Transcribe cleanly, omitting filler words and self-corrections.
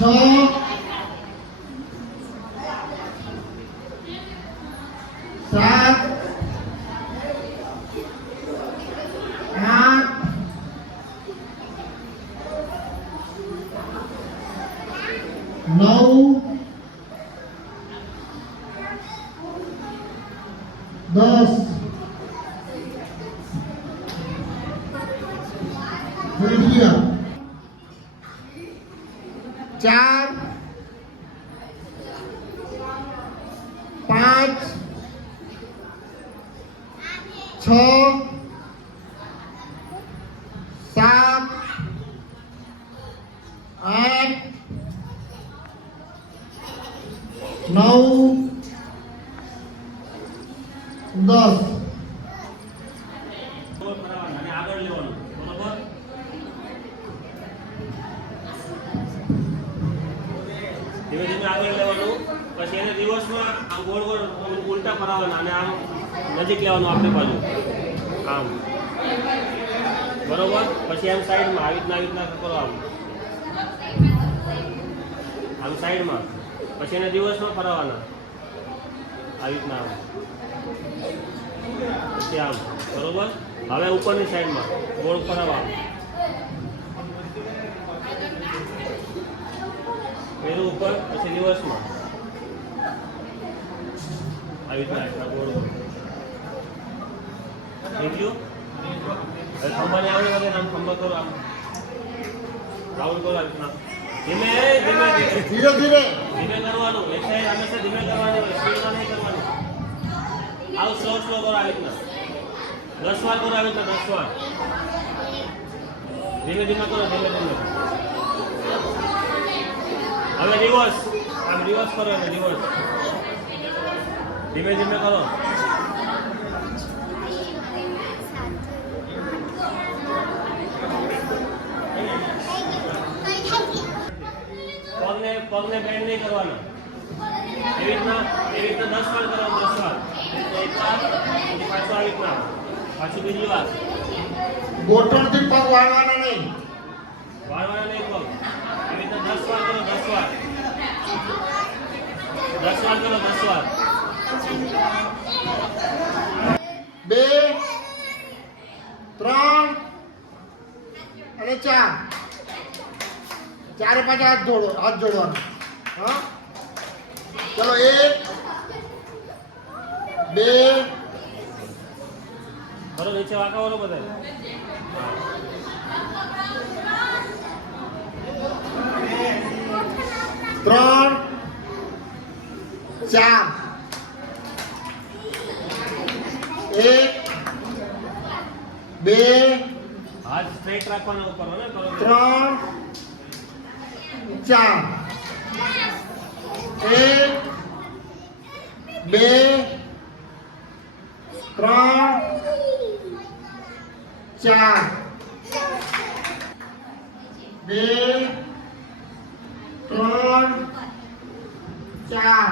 6 7 8 9 10 4 5 6 7 8 9 10 ધીમે ધીમે આગળ લેવાનું, પછી એને રિવર્સમાં આમ ગોળ ગોળ ઉલટા ફરાવવાના અને આમ નજીક લેવાનું આપણી બાજુ આમ, બરોબર. પછી આમ સાઈડમાં આવી રીતના કરો, આમ સાઈડમાં, પછી એને રિવર્સમાં ફરાવવાના આવી રીતના આમ, પછી આમ, બરોબર. હવે ઉપરની સાઈડમાં ગોળ ફરાવવા, પેલું ઉપર, પછી રિવર્સમાં આવી રીતના ગોળ ગોળ. થઈ ગયું. હવે ખંભાને આવડે વધે આમ ખંભા કરો, આમ રાઉન્ડ કરો આવી રીતના. ધીમે ધીમે ધીરે ધીરે ધીમે કરવાનું, એક્સરસાઇઝ હંમેશા ધીમે કરવાની હોય, સ્પીડમાં નહીં કરવાની. આવ સ્લો કરો આવી રીતના. 10 વાર કરો આવી રીતના, 10 વાર. ધીમે ધીમે કરો, ધીમે ધીમે. હવે રિવર્સ, આમ રિવર્સ કરો, એટલે રિવર્સ ધીમે ધીમે કરો. પગને બેન્ડ નહીં કરવાના. એવી રીતના 10 વાર કરવાનું, 10 વાર. એક વાર, પછી પાછું આવી રીતના, પાછું બીજી વાર. ગોઠણથી પગ વાળવાના નહીં. વાળવાના નહીં પગ. એવી રીતના 10 વાર કરો, 10 વાર. 10 વાર કરો, 10 વાર. 2 3 અને 4 ચારે પાંચ હાથ જોડવાના. હા, ચલો 1 2 કરો, નીચે વાંકાવાનો બધા. 3 4 1 2 હાથ સ્ટ્રેટ રાખવાનો ઉપર, ને કરો. 3 4 1 2 3 4 2 3 4